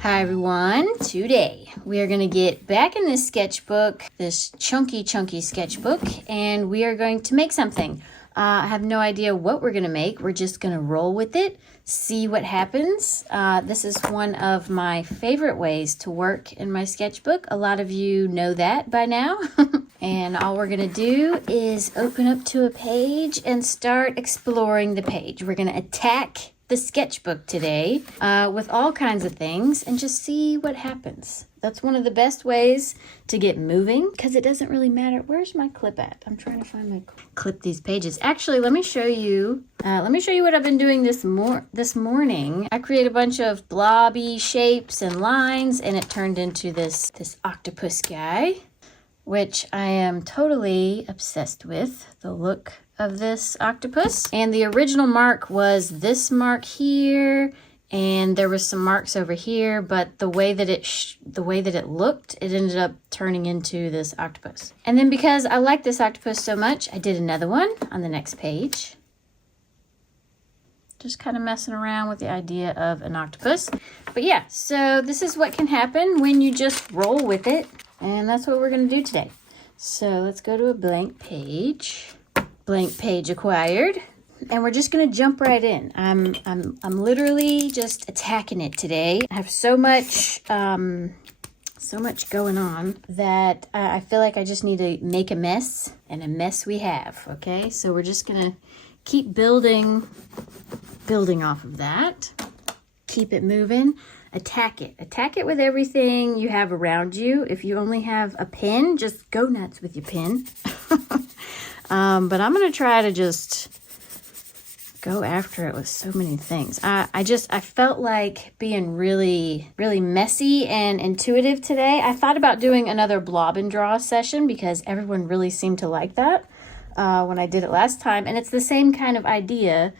Hi everyone, today we are going to get back in this sketchbook, this chunky sketchbook, and we are going to make something. I have no idea what we're going to make. We're just going to roll with it, see what happens. This is one of my favorite ways to work in my sketchbook. A lot of you know that by now. And all we're going to do is open up to a page and start exploring the page. We're going to attack the sketchbook today with all kinds of things and just see what happens. That's one of the best ways to get moving because it doesn't really matter. Where's my clip at? I'm trying to find my clip these pages. Actually, let me show you what I've been doing this morning. I created a bunch of blobby shapes and lines and it turned into this octopus guy, which I am totally obsessed with the look of this octopus. And the original mark was this mark here, and there was some marks over here, but the way that it looked, it ended up turning into this octopus. And then because I like this octopus so much, I did another one on the next page. Just kind of messing around with the idea of an octopus. But yeah, so this is what can happen when you just roll with it. And that's what we're gonna do today. So let's go to a blank page. Blank page acquired. And we're just gonna jump right in. I'm literally just attacking it today. I have so much going on that I feel like I just need to make a mess, and a mess we have, okay? So we're just gonna keep building off of that. Keep it moving. Attack it. Attack it with everything you have around you. If you only have a pen, just go nuts with your pen. But I'm going to try to just go after it with so many things. I felt like being really messy and intuitive today. I thought about doing another blob and draw session because everyone really seemed to like that when I did it last time. And it's the same kind of idea.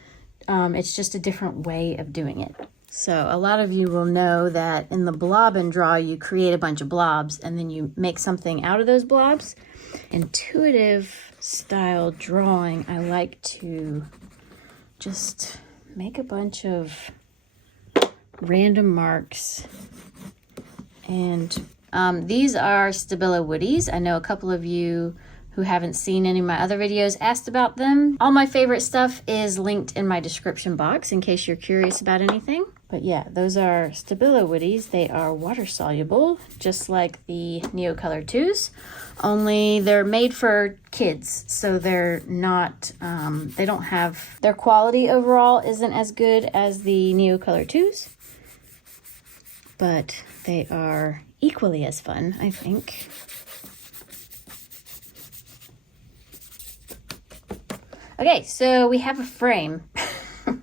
It's just a different way of doing it. So a lot of you will know that in the blob and draw, you create a bunch of blobs and then you make something out of those blobs. Intuitive style drawing, I like to just make a bunch of random marks. And these are Stabilo Woodys. I know a couple of you who haven't seen any of my other videos asked about them. All my favorite stuff is linked in my description box in case you're curious about anything. But yeah, those are Stabilo Woodys. They are water soluble, just like the Neocolor IIs, only they're made for kids. So they're not, they don't have, their quality overall isn't as good as the Neocolor IIs, but they are equally as fun, I think. Okay, so we have a frame.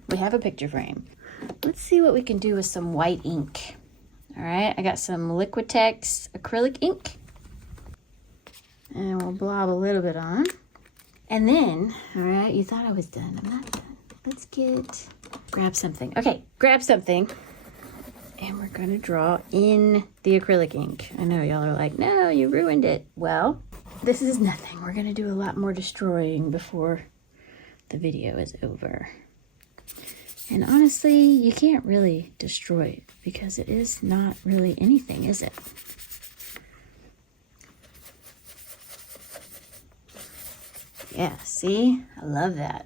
We have a picture frame. Let's see what we can do with some white ink. All right, I got some Liquitex acrylic ink. And we'll blob a little bit on. And then, all right, you thought I was done. I'm not done. Let's grab something. Okay, grab something. And we're gonna draw in the acrylic ink. I know y'all are like, no, you ruined it. Well, this is nothing. We're gonna do a lot more destroying before the video is over. And honestly, you can't really destroy it because it is not really anything, is it? Yeah, see? I love that.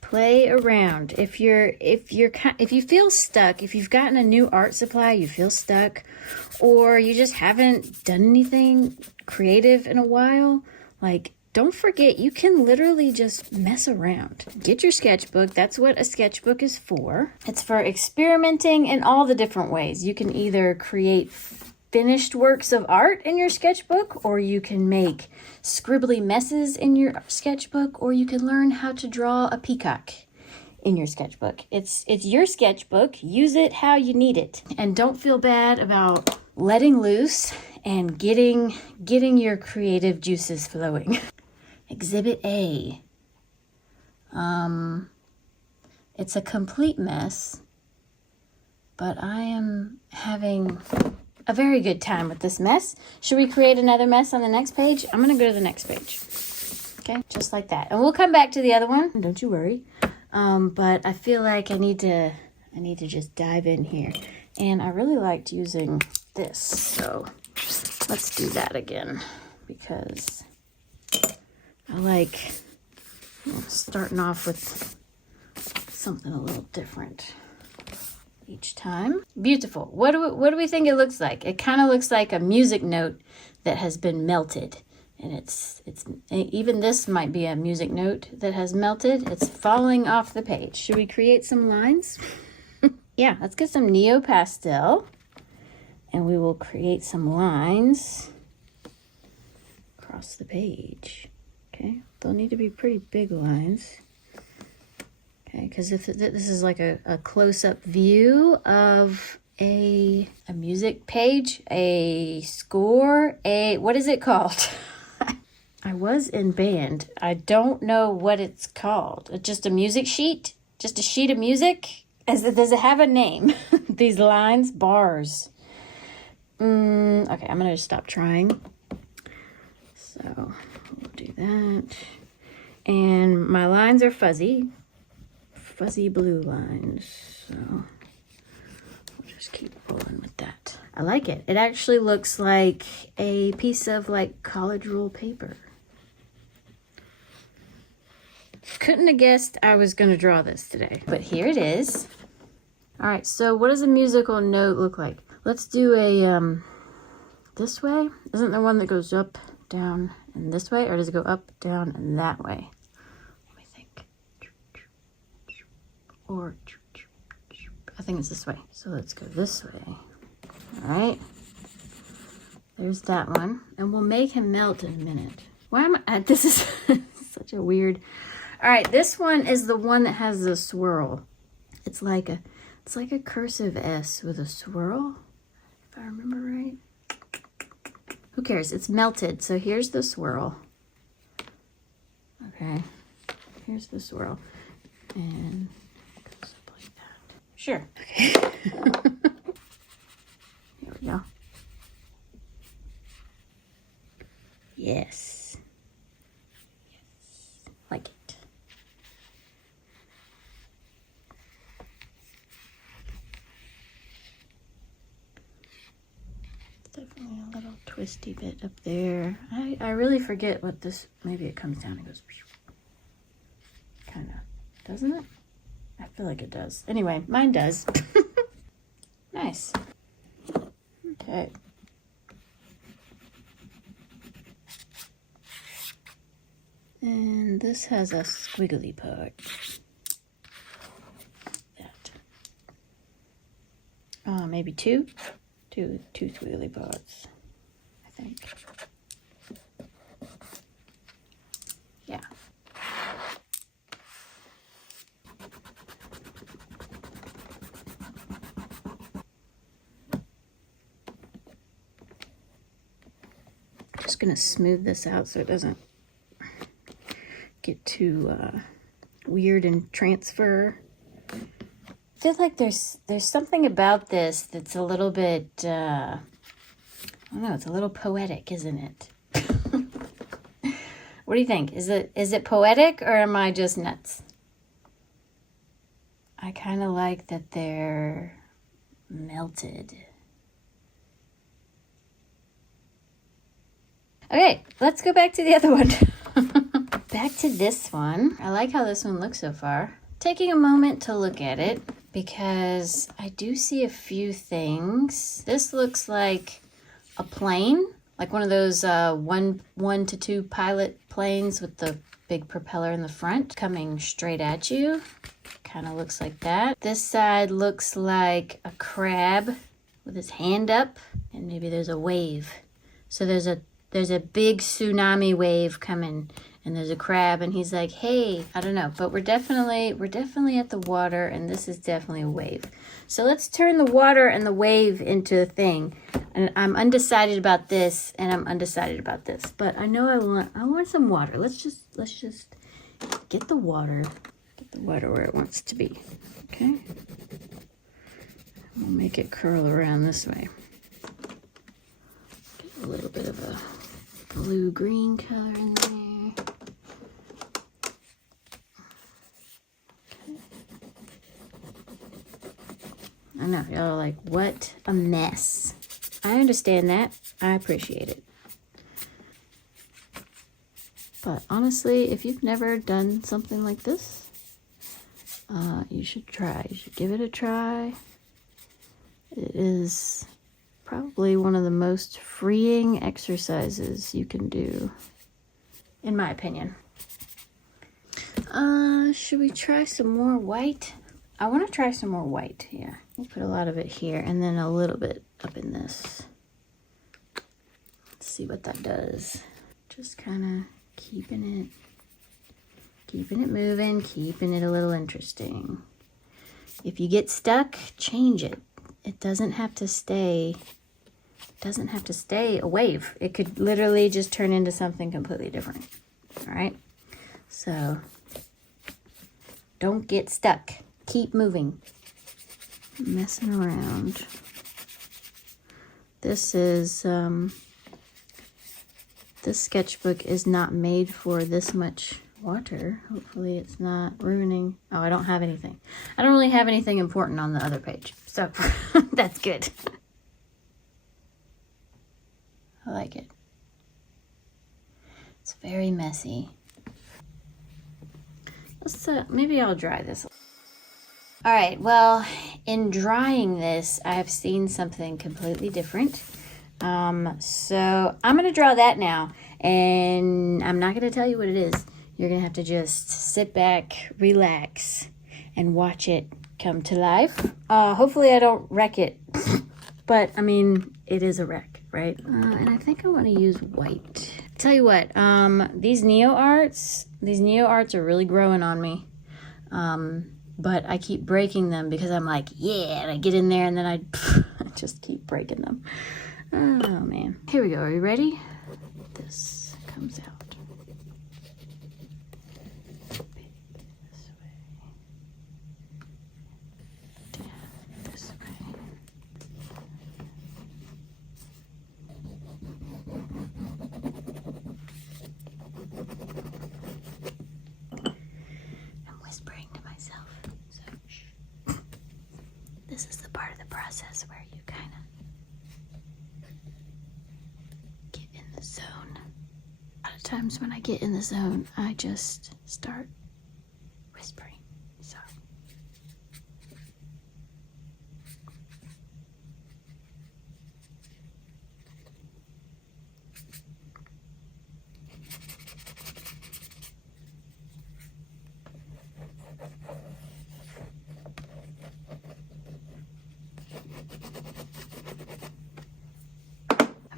Play around. If you feel stuck, if you've gotten a new art supply, you feel stuck, or you just haven't done anything creative in a while, like, don't forget, you can literally just mess around. Get your sketchbook. That's what a sketchbook is for. It's for experimenting in all the different ways. You can either create finished works of art in your sketchbook, or you can make scribbly messes in your sketchbook, or you can learn how to draw a peacock in your sketchbook. It's your sketchbook. Use it how you need it. And don't feel bad about letting loose and getting your creative juices flowing. Exhibit A. It's a complete mess, but I am having a very good time with this mess. Should we create another mess on the next page? I'm gonna go to the next page. Okay, just like that. And we'll come back to the other one. Don't you worry. but I feel like I need to just dive in here. And I really liked using this, so let's do that again, because I like starting off with something a little different each time. Beautiful. What do we think it looks like? It kind of looks like a music note that has been melted. And it's even this might be a music note that has melted. It's falling off the page. Should we create some lines? Yeah, let's get some Neopastel and we will create some lines across the page. Okay, they'll need to be pretty big lines. Okay, because if this is like a close-up view of a music page, a score, what is it called? I was in band. I don't know what it's called. Just a music sheet? Just a sheet of music? Does it have a name? These lines? Bars. Okay, I'm going to stop trying. So we'll do that. And my lines are fuzzy blue lines. So we'll just keep rolling with that. I like it. It actually looks like a piece of like college rule paper. Couldn't have guessed I was going to draw this today, but here it is. All right, so what does a musical note look like? Let's do a this way. Isn't there one that goes up, down, and this way, or does it go up, down, and that way? Let me think. Or I think it's this way. So let's go this way. All right. There's that one, and we'll make him melt in a minute. Why am I? This is such a weird. All right, this one is the one that has the swirl. It's like a cursive S with a swirl, if I remember right. Who cares? It's melted. So here's the swirl. Okay, here's the swirl, and it goes up like that. Sure. Okay. Here we go. Yes. Yes. Like it. Definitely a little twisty bit up there. I really forget what this, maybe it comes down and goes, kind of, doesn't it? I feel like it does. Anyway, mine does. Nice. Okay. And this has a squiggly part. That. Maybe two squiggly parts, I think. Yeah. Just gonna smooth this out so it doesn't get too weird and transfer. I feel like there's something about this that's a little bit, I don't know, it's a little poetic, isn't it? What do you think? Is it poetic, or am I just nuts? I kind of like that they're melted. Okay, let's go back to the other one. Back to this one. I like how this one looks so far. Taking a moment to look at it, because I do see a few things. This looks like a plane, like one of those 1 to 2 pilot planes with the big propeller in the front coming straight at you. Kind of looks like that. This side looks like a crab with his hand up, and maybe there's a wave. So there's a big tsunami wave coming, and there's a crab, and he's like, hey, I don't know, but we're definitely at the water, and this is definitely a wave. So let's turn the water and the wave into a thing. And I'm undecided about this, and I'm undecided about this, but I know I want some water. Let's just get the water where it wants to be. Okay. We'll make it curl around this way. Get a little bit of a blue-green color in there. know, y'all are like, what a mess. I understand that. I appreciate it. But honestly, if you've never done something like this, you should try. You should give it a try. It is probably one of the most freeing exercises you can do, in my opinion. Should we try some more white? I want to try some more white. Yeah, let's put a lot of it here and then a little bit up in this. Let's see what that does. Just kind of keeping it moving, keeping it a little interesting. If you get stuck, change it. It doesn't have to stay a wave. It could literally just turn into something completely different. All right? So don't get stuck. Keep moving. Messing around. This is this sketchbook is not made for this much water. Hopefully it's not ruining. Oh, I don't have anything. I don't really have anything important on the other page. So that's good. I like it. It's very messy. Let's maybe I'll dry this. All right, well, in drying this, I have seen something completely different. So I'm gonna draw that now, and I'm not gonna tell you what it is. You're gonna have to just sit back, relax, and watch it come to life. Hopefully I don't wreck it, but I mean, it is a wreck, right? And I think I want to use white. Tell you what, these Neoarts are really growing on me. But I keep breaking them because I'm like, yeah, and I get in there and then I just keep breaking them. Oh man. Here we go. Are you ready? This comes out. This way. Down this way. I'm whispering to myself. So shh. This is the part of the process where you kind of zone. A lot of times when I get in the zone, I just start whispering. So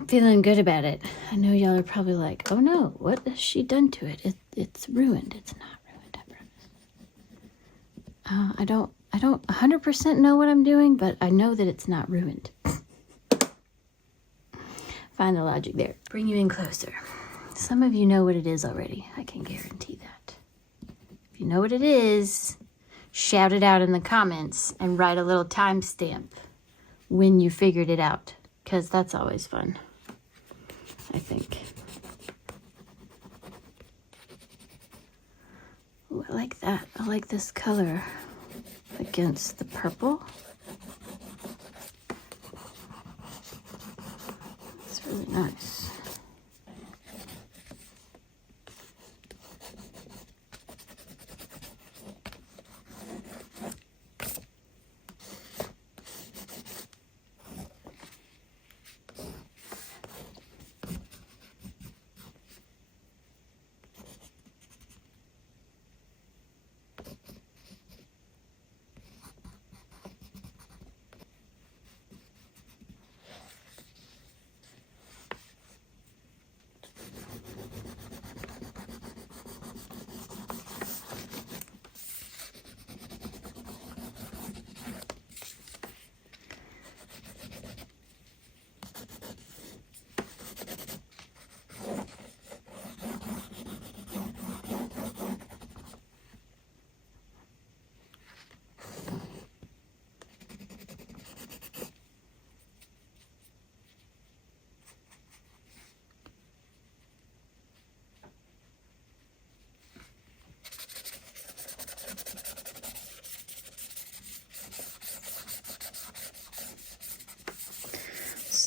feeling good about it. I know y'all are probably like, oh no, what has she done to it? It's ruined. It's not ruined, I promise. I don't 100% know what I'm doing, but I know that it's not ruined. Find the logic there. Bring you in closer. Some of you know what it is already. I can guarantee that. If you know what it is, shout it out in the comments and write a little timestamp when you figured it out, because that's always fun. I think. Ooh, I like that. I like this color against the purple. It's really nice.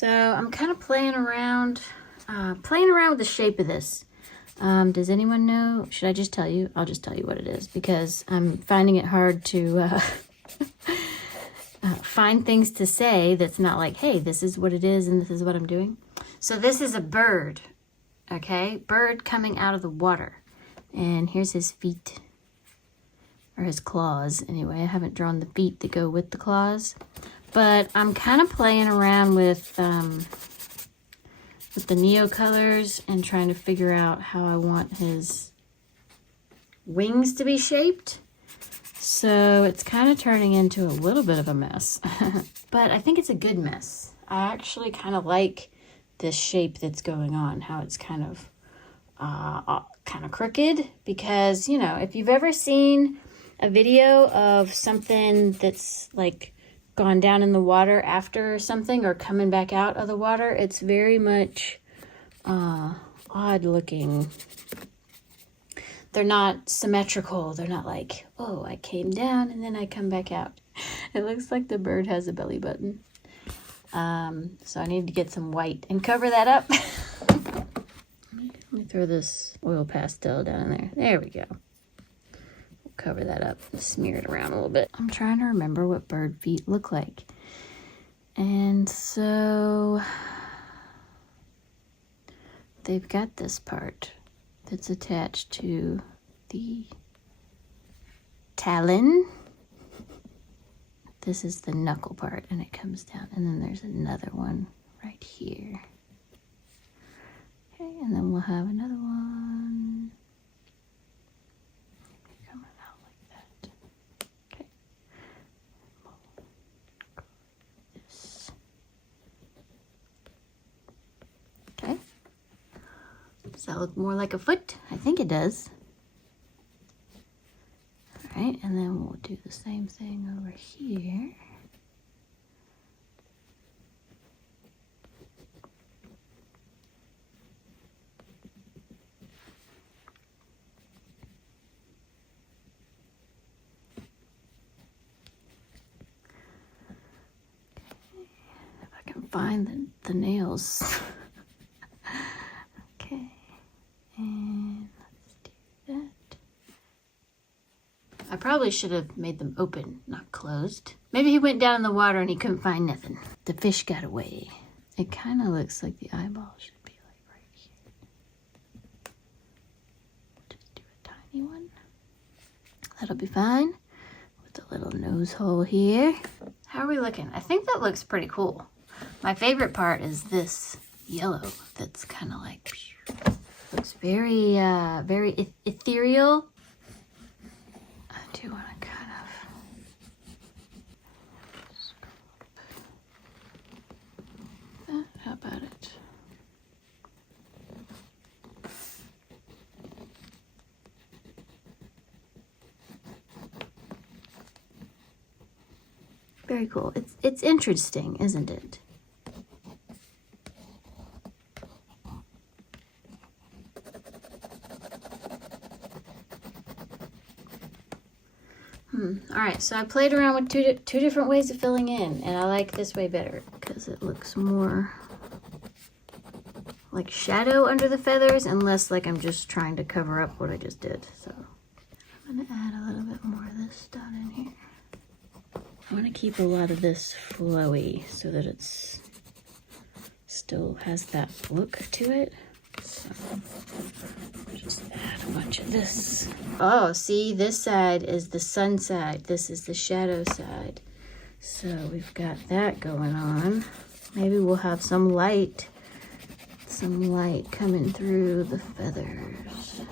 So I'm kind of playing around with the shape of this. Does anyone know? Should I just tell you? I'll just tell you what it is because I'm finding it hard to find things to say that's not like, hey, this is what it is and this is what I'm doing. So this is a bird, okay? Bird coming out of the water. And here's his feet, or his claws. Anyway, I haven't drawn the feet that go with the claws. But I'm kind of playing around with the Neocolors and trying to figure out how I want his wings to be shaped. So it's kind of turning into a little bit of a mess. But I think it's a good mess. I actually kind of like this shape that's going on, how it's kind of crooked, because, you know, if you've ever seen a video of something that's like gone down in the water after something or coming back out of the water, it's very much odd looking. They're not symmetrical. They're not like, oh, I came down and then I come back out. It looks like the bird has a belly button. So I need to get some white and cover that up. Let me throw this oil pastel down in there. There we go. We'll cover that up and smear it around a little bit. I'm trying to remember what bird feet look like. And so they've got this part that's attached to the talon. This is the knuckle part, and it comes down, and then there's another one right here. Okay, and then we'll have another one coming out like that. Okay. This. Okay. Does that look more like a foot? I think it does. All right, and then we'll do the same thing over here. If I can find the nails. Okay, and let's do that. I probably should have made them open, not closed. Maybe he went down in the water and he couldn't find nothing. The fish got away. It kind of looks like the eyeball should be like right here. Just do a tiny one. That'll be fine. With a little nose hole here. How are we looking? I think that looks pretty cool. My favorite part is this yellow that's kind of like, looks very, very ethereal. I do want to kind of, how about it? Very cool. It's interesting, isn't it? All right, so I played around with two different ways of filling in, and I like this way better because it looks more like shadow under the feathers and less like I'm just trying to cover up what I just did. So I'm gonna add a little bit more of this down in here. I want to keep a lot of this flowy so that it's still has that look to it. So just add a bunch of this. Oh, see, this side is the sun side. This is the shadow side. So we've got that going on. Maybe we'll have some light coming through the feathers.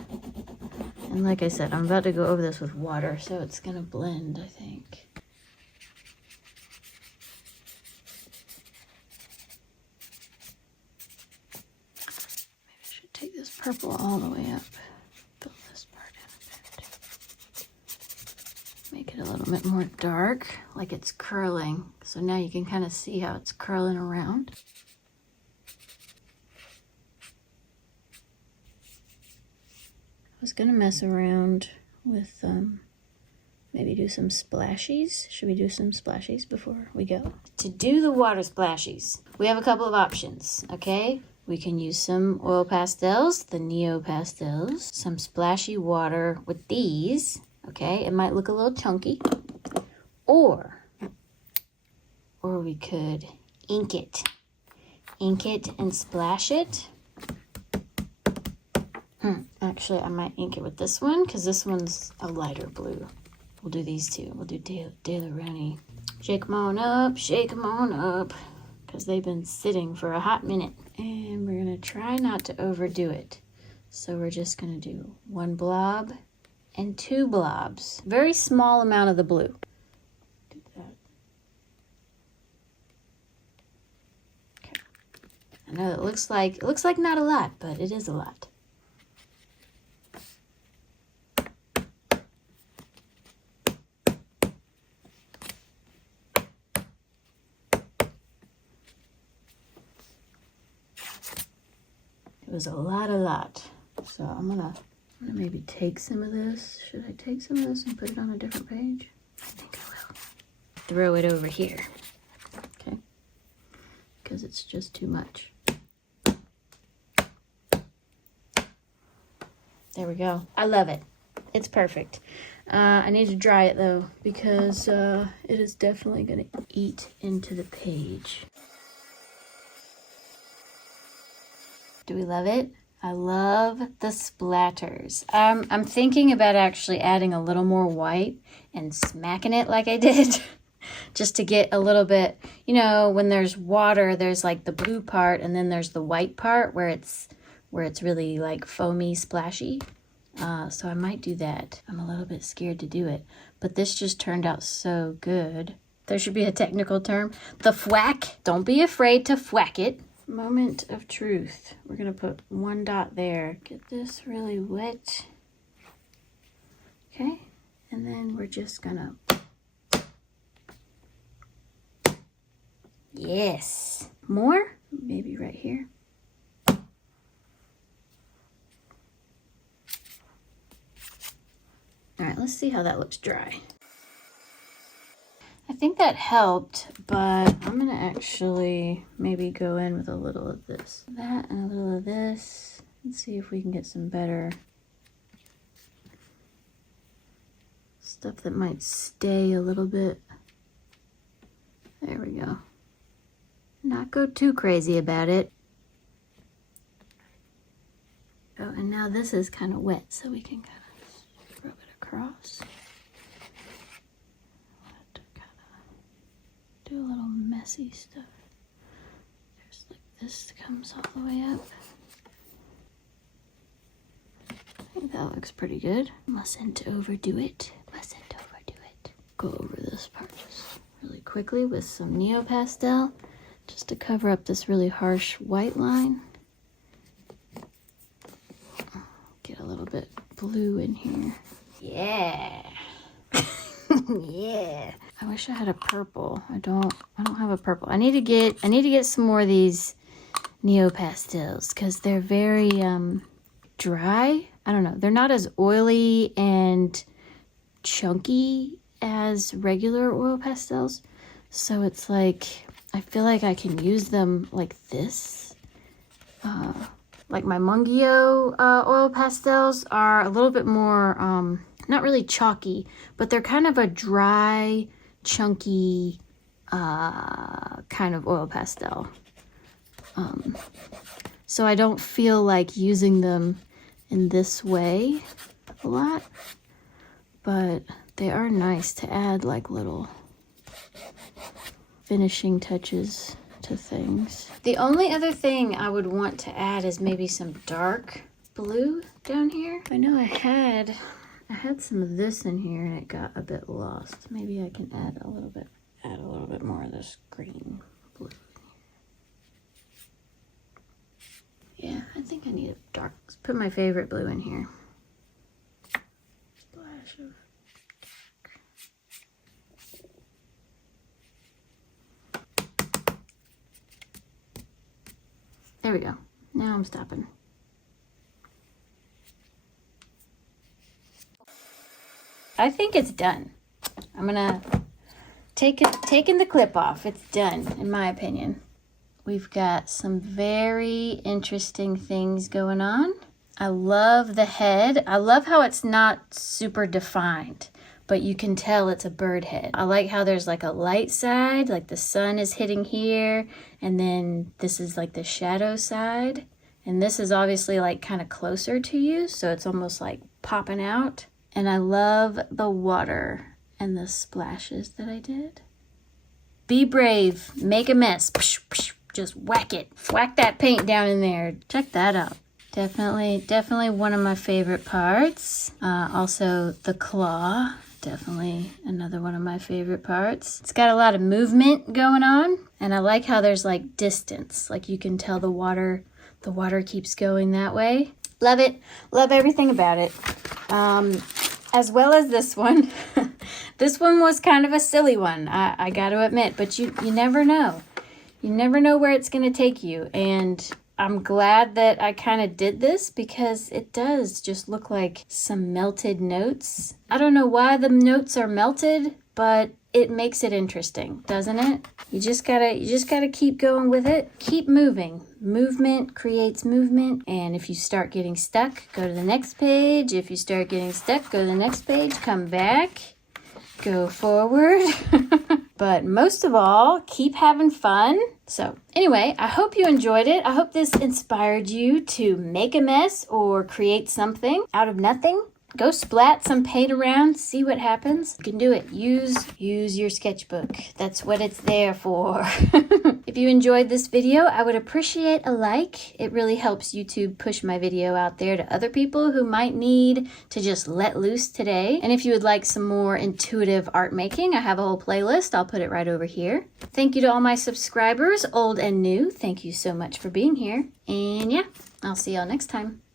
And like I said, I'm about to go over this with water, so it's gonna blend, I think. Take this purple all the way up, fill this part in a bit. Make it a little bit more dark, like it's curling. So now you can kind of see how it's curling around. I was gonna mess around with maybe do some splashies. Should we do some splashies before we go? To do the water splashies, we have a couple of options, okay? We can use some oil pastels, the Neopastels, some splashy water with these, okay? It might look a little chunky. Or we could ink it and splash it. Actually, I might ink it with this one because this one's a lighter blue. We'll do these two. We'll do Daily Rooney. Shake them on up, because they've been sitting for a hot minute. And we're gonna try not to overdo it. So we're just gonna do 1 blob and 2 blobs. Very small amount of the blue. Do that. Okay. I know it looks like not a lot, but it is a lot. It was a lot. So I'm gonna maybe take some of this. Should I take some of this and put it on a different page? I think I will. Throw it over here, okay? Because it's just too much. There we go. I love it. It's perfect. I need to dry it though, because it is definitely gonna eat into the page. Do we love it? I love the splatters. I'm thinking about actually adding a little more white and smacking it like I did. Just to get a little bit, you know, when there's water, there's like the blue part and then there's the white part where it's really like foamy, splashy. So I might do that. I'm a little bit scared to do it, but this just turned out so good. There should be a technical term. The thwack. Don't be afraid to thwack it. Moment of truth. We're gonna put 1 dot there. Get this really wet. Okay, and then we're just gonna. Yes. More? Maybe right here. All right, let's see how that looks dry. I think that helped, but I'm gonna actually maybe go in with a little of this. That and a little of this. Let's see if we can get some better stuff that might stay a little bit. There we go. Not go too crazy about it. Oh, and now this is kind of wet, so we can kind of rub it across. Do a little messy stuff. There's like this comes all the way up. I think that looks pretty good. Mustn't overdo it. Go over this part just really quickly with some Neopastel, just to cover up this really harsh white line. Get a little bit blue in here. Yeah. Yeah. I wish I had a purple. I don't have a purple. I need to get some more of these Neopastels because they're very dry. I don't know. They're not as oily and chunky as regular oil pastels. So it's like I feel like I can use them like this. Like my Mungio oil pastels are a little bit more not really chalky, but they're kind of a dry, chunky kind of oil pastel. So I don't feel like using them in this way a lot, but they are nice to add like little finishing touches to things. The only other thing I would want to add is maybe some dark blue down here. I know I had some of this in here and it got a bit lost. Maybe I can add a little bit more of this green blue in here. Yeah, I think I need a dark. Let's put my favorite blue in here. Splash of there we go. Now I'm stopping. I think it's done. I'm gonna taking the clip off. It's done, in my opinion. We've got some very interesting things going on. I love the head. I love how it's not super defined, but you can tell it's a bird head. I like how there's like a light side, like the sun is hitting here, and then this is like the shadow side. And this is obviously like kind of closer to you, so it's almost like popping out. And I love the water and the splashes that I did. Be brave, make a mess. Just whack it. Whack that paint down in there. Check that out. Definitely one of my favorite parts. Also the claw. Definitely another one of my favorite parts. It's got a lot of movement going on, and I like how there's like distance. Like you can tell the water keeps going that way. Love it. Love everything about it. As well as this one. This one was kind of a silly one, I got to admit, but you never know. You never know where it's going to take you, and I'm glad that I kind of did this because it does just look like some melted notes. I don't know why the notes are melted, but it makes it interesting, doesn't it? You just gotta keep going with it. Keep moving. Movement creates movement. And if you start getting stuck, go to the next page. If you start getting stuck, go to the next page. Come back. Go forward. But most of all, keep having fun. So anyway, I hope you enjoyed it. I hope this inspired you to make a mess or create something out of nothing. Go splat some paint around, see what happens. You can do it. Use your sketchbook. That's what it's there for. If you enjoyed this video, I would appreciate a like. It really helps YouTube push my video out there to other people who might need to just let loose today. And if you would like some more intuitive art making, I have a whole playlist. I'll put it right over here. Thank you to all my subscribers, old and new. Thank you so much for being here. And yeah, I'll see y'all next time.